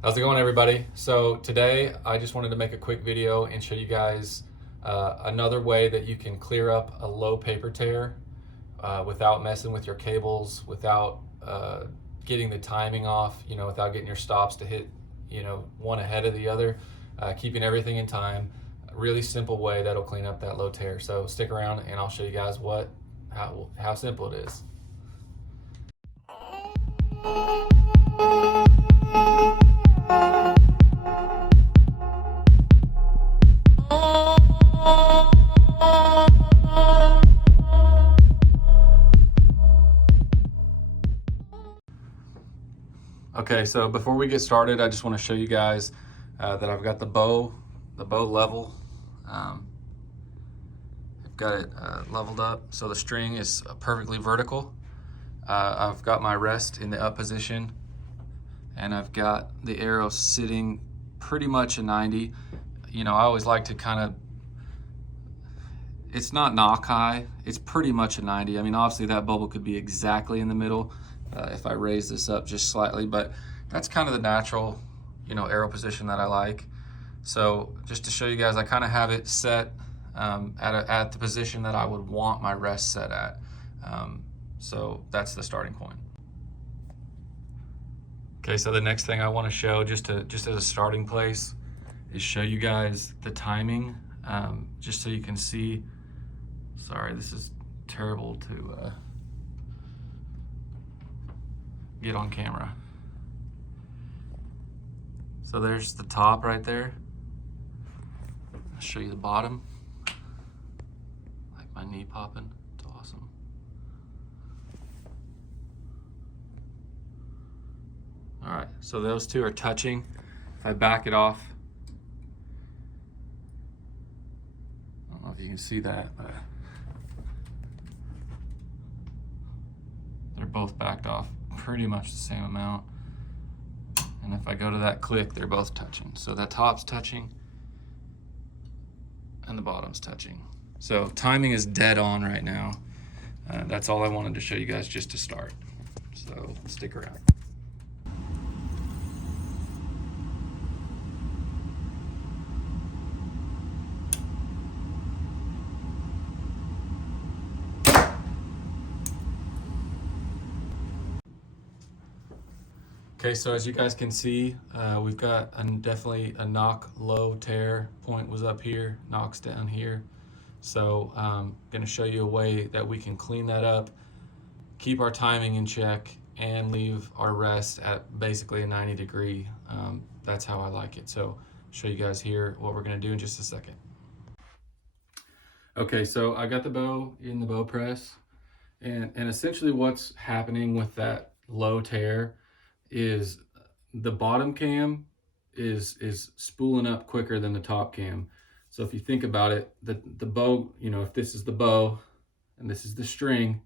How's it going, everybody? So today I just wanted to make a quick video and show you guys another way that you can clear up a low paper tear without messing with your cables, without getting the timing off, without getting your stops to hit, one ahead of the other, keeping everything in time. A really simple way that'll clean up that low tear. So stick around and I'll show you guys how simple it is. Okay, so before we get started, I just want to show you guys that I've got the bow level. I've got it leveled up so the string is perfectly vertical. I've got my rest in the up position, and I've got the arrow sitting pretty much a 90. I always like to kind of, it's not knock high, it's pretty much a 90. I mean, obviously that bubble could be exactly in the middle if I raise this up just slightly, but that's kind of the natural, arrow position that I like. So just to show you guys, I kind of have it set at the position that I would want my rest set at. So that's the starting point. Okay, so the next thing I want to show, just as a starting place, is show you guys the timing, just so you can see. Sorry, this is terrible to get on camera. So there's the top right there. I'll show you the bottom. Like my knee popping, it's awesome. All right, so those two are touching. If I back it off, I don't know if you can see that, but they're both backed off pretty much the same amount. And if I go to that click, they're both touching. So that top's touching and the bottom's touching. So timing is dead on right now. That's all I wanted to show you guys just to start. So stick around. Okay, so as you guys can see, we've got definitely a knock low tear. Point was up here, knocks down here. So I'm gonna show you a way that we can clean that up, keep our timing in check, and leave our rest at basically a 90 degree. That's how I like it. So show you guys here what we're gonna do in just a second. Okay, so I got the bow in the bow press, and essentially what's happening with that low tear is the bottom cam is spooling up quicker than the top cam. So if you think about it, the bow, if this is the bow and this is the string,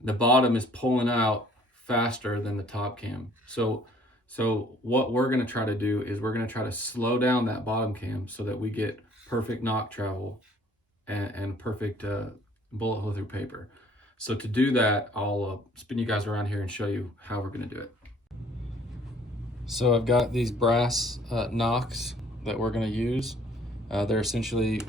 the bottom is pulling out faster than the top cam. So what we're going to try to do is we're going to try to slow down that bottom cam so that we get perfect knock travel and perfect bullet hole through paper. So to do that, I'll spin you guys around here and show you how we're going to do it. So I've got these brass knocks that we're going to use. They're essentially,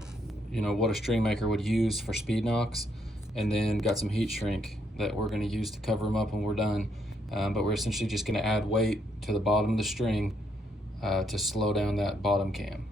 what a string maker would use for speed knocks, and then got some heat shrink that we're going to use to cover them up when we're done. But we're essentially just going to add weight to the bottom of the string to slow down that bottom cam.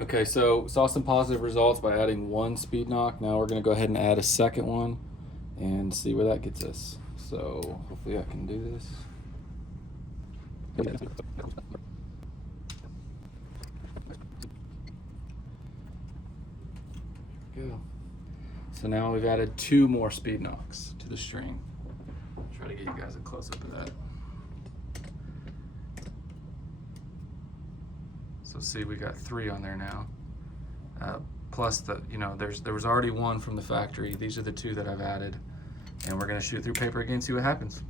Okay, so saw some positive results by adding one speed knock. Now we're going to go ahead and add a second one and see where that gets us. So hopefully I can do this. Go. So now we've added two more speed knocks to the string. try to get you guys a close-up of that. So see, we got 3 on there now. Plus there was already 1 from the factory. These are the 2 that I've added. And we're gonna shoot through paper again, see what happens.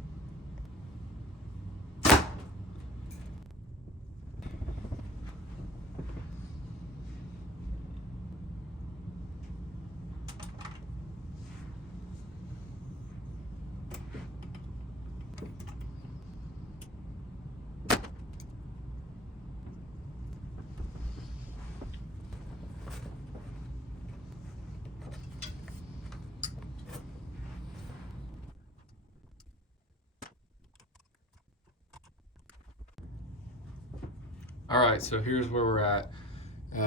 All right, so here's where we're at.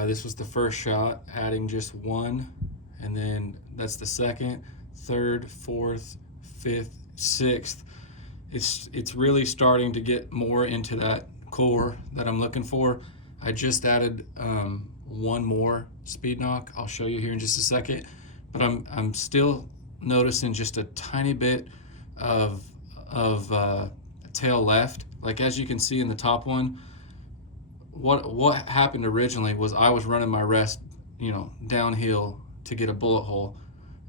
This was the first shot, adding just 1, and then that's the second, third, fourth, fifth, sixth. It's really starting to get more into that core that I'm looking for. I just added 1 more speed knock. I'll show you here in just a second, but I'm still noticing just a tiny bit of tail left. Like as you can see in the top one, what happened originally was I was running my rest, downhill to get a bullet hole.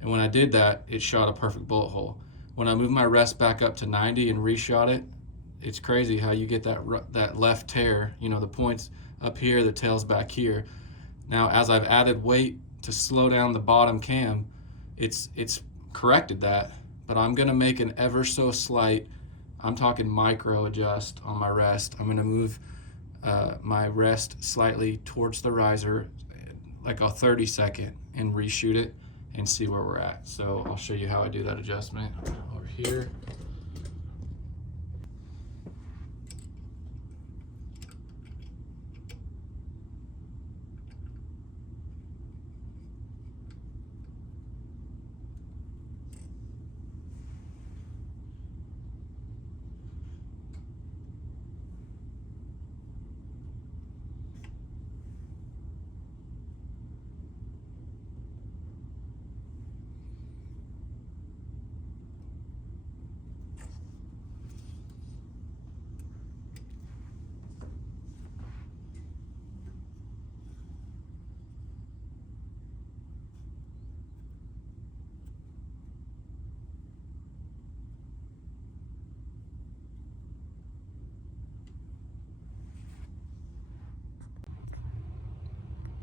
And when I did that, it shot a perfect bullet hole. When I moved my rest back up to 90 and reshot it, it's crazy how you get that left tear, the points up here, the tail's back here. Now, as I've added weight to slow down the bottom cam, it's corrected that, but I'm gonna make an ever so slight, I'm talking micro adjust on my rest. I'm gonna move my rest slightly towards the riser, like a 30-second, and reshoot it and see where we're at. So I'll show you how I do that adjustment over here.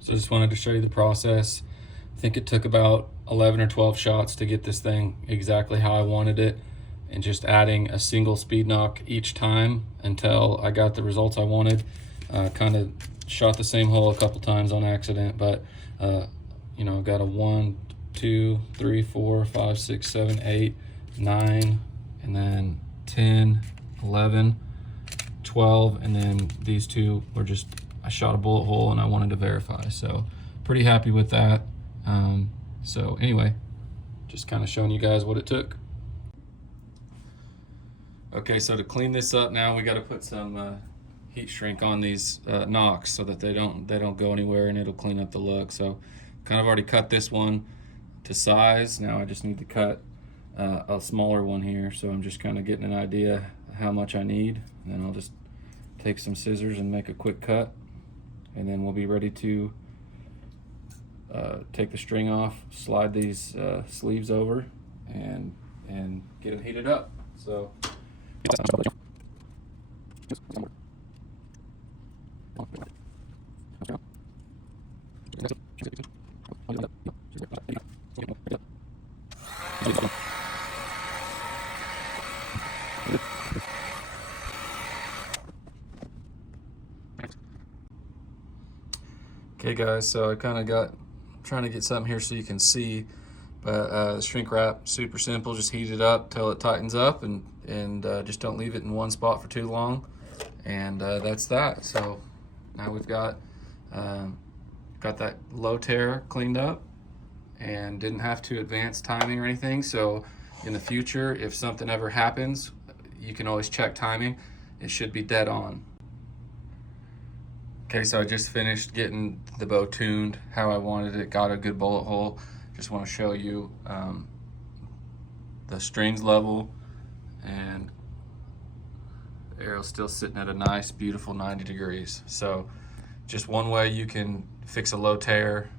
So just wanted to show you the process. I think it took about 11 or 12 shots to get this thing exactly how I wanted it, and just adding a single speed knock each time until I got the results I wanted. Kind of shot the same hole a couple times on accident, but I've got a 1, 2, 3, 4, 5, 6, 7, 8, 9, and then 10, 11, 12, and then these 2 were just, I shot a bullet hole and I wanted to verify. So pretty happy with that. So anyway, just kind of showing you guys what it took. Okay, so to clean this up now, we got to put some heat shrink on these nocks so that they don't go anywhere, and it'll clean up the look. So kind of already cut this one to size. Now I just need to cut a smaller one here. So I'm just kind of getting an idea how much I need, and then I'll just take some scissors and make a quick cut, and then we'll be ready to take the string off, slide these sleeves over, and get them heated up. So okay guys, so I kind of trying to get something here so you can see, but the shrink wrap, super simple, just heat it up till it tightens up, and just don't leave it in one spot for too long, and that's that. So now we've got that low tear cleaned up and didn't have to advance timing or anything. So in the future, if something ever happens, you can always check timing. It should be dead on. Okay, so I just finished getting the bow tuned how I wanted it, got a good bullet hole. Just want to show you the strings level and the arrow's still sitting at a nice, beautiful 90 degrees. So just one way you can fix a low tear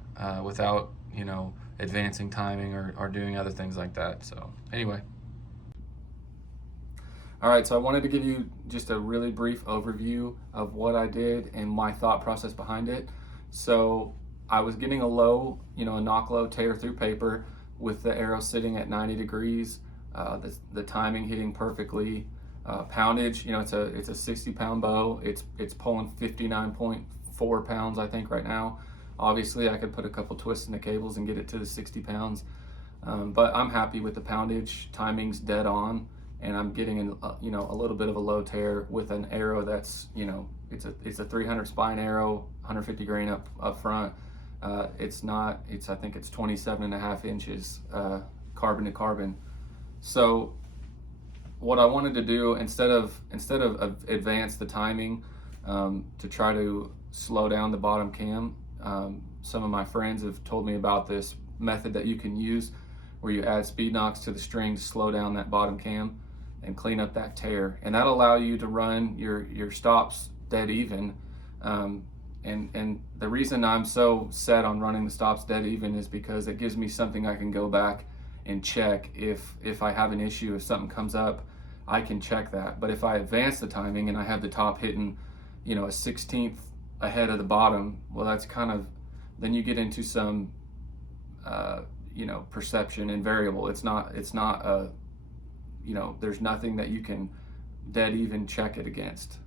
without, you know, advancing timing or doing other things like that. So anyway. All right, so I wanted to give you just a really brief overview of what I did and my thought process behind it. So I was getting a low, you know, a knock low tear through paper with the arrow sitting at 90 degrees, the timing hitting perfectly. Poundage, you know, it's a 60-pound bow. It's pulling 59.4 pounds, I think, right now. Obviously, I could put a couple twists in the cables and get it to the 60 pounds, but I'm happy with the poundage. Timing's dead on, and I'm getting you know, a little bit of a low tear with an arrow that's, you know, it's a 300 spine arrow, 150 grain up front. I think it's 27.5 inches carbon to carbon. So what I wanted to do, instead of advance the timing to try to slow down the bottom cam, some of my friends have told me about this method that you can use where you add speed knocks to the string to slow down that bottom cam and clean up that tear, and that'll allow you to run your stops dead even. And the reason I'm so set on running the stops dead even is because it gives me something I can go back and check. If I have an issue, if something comes up, I can check that. But if I advance the timing and I have the top hitting, you know, a 16th ahead of the bottom, well, that's kind of, then you get into some you know, perception and variable. It's not a, you know, there's nothing that you can dead even check it against.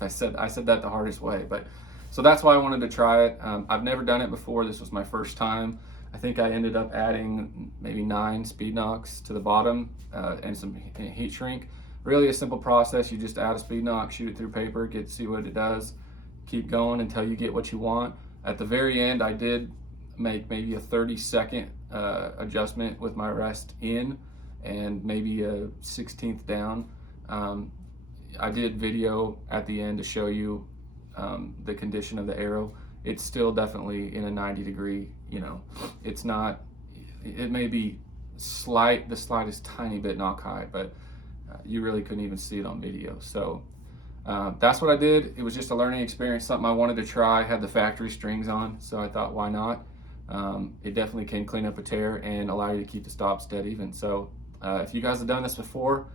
I said that the hardest way, but so that's why I wanted to try it. I've never done it before. This was my first time. I think I ended up adding maybe 9 speed knocks to the bottom and some heat shrink. Really a simple process. You just add a speed knock, shoot it through paper, see what it does, keep going until you get what you want. At the very end, I did make maybe a 30-second adjustment with my rest in and maybe a 16th down. I did video at the end to show you the condition of the arrow. It's still definitely in a 90 degree, you know, it's not, it may be the slightest tiny bit knock high, but you really couldn't even see it on video. So that's what I did. It was just a learning experience, something I wanted to try. I had the factory strings on, so I thought, why not? It definitely can clean up a tear and allow you to keep the stops dead even. So if you guys have done this before,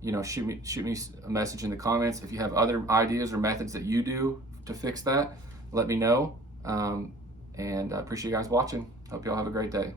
you know, shoot me a message in the comments. If you have other ideas or methods that you do to fix that, let me know. And I appreciate you guys watching. Hope you all have a great day.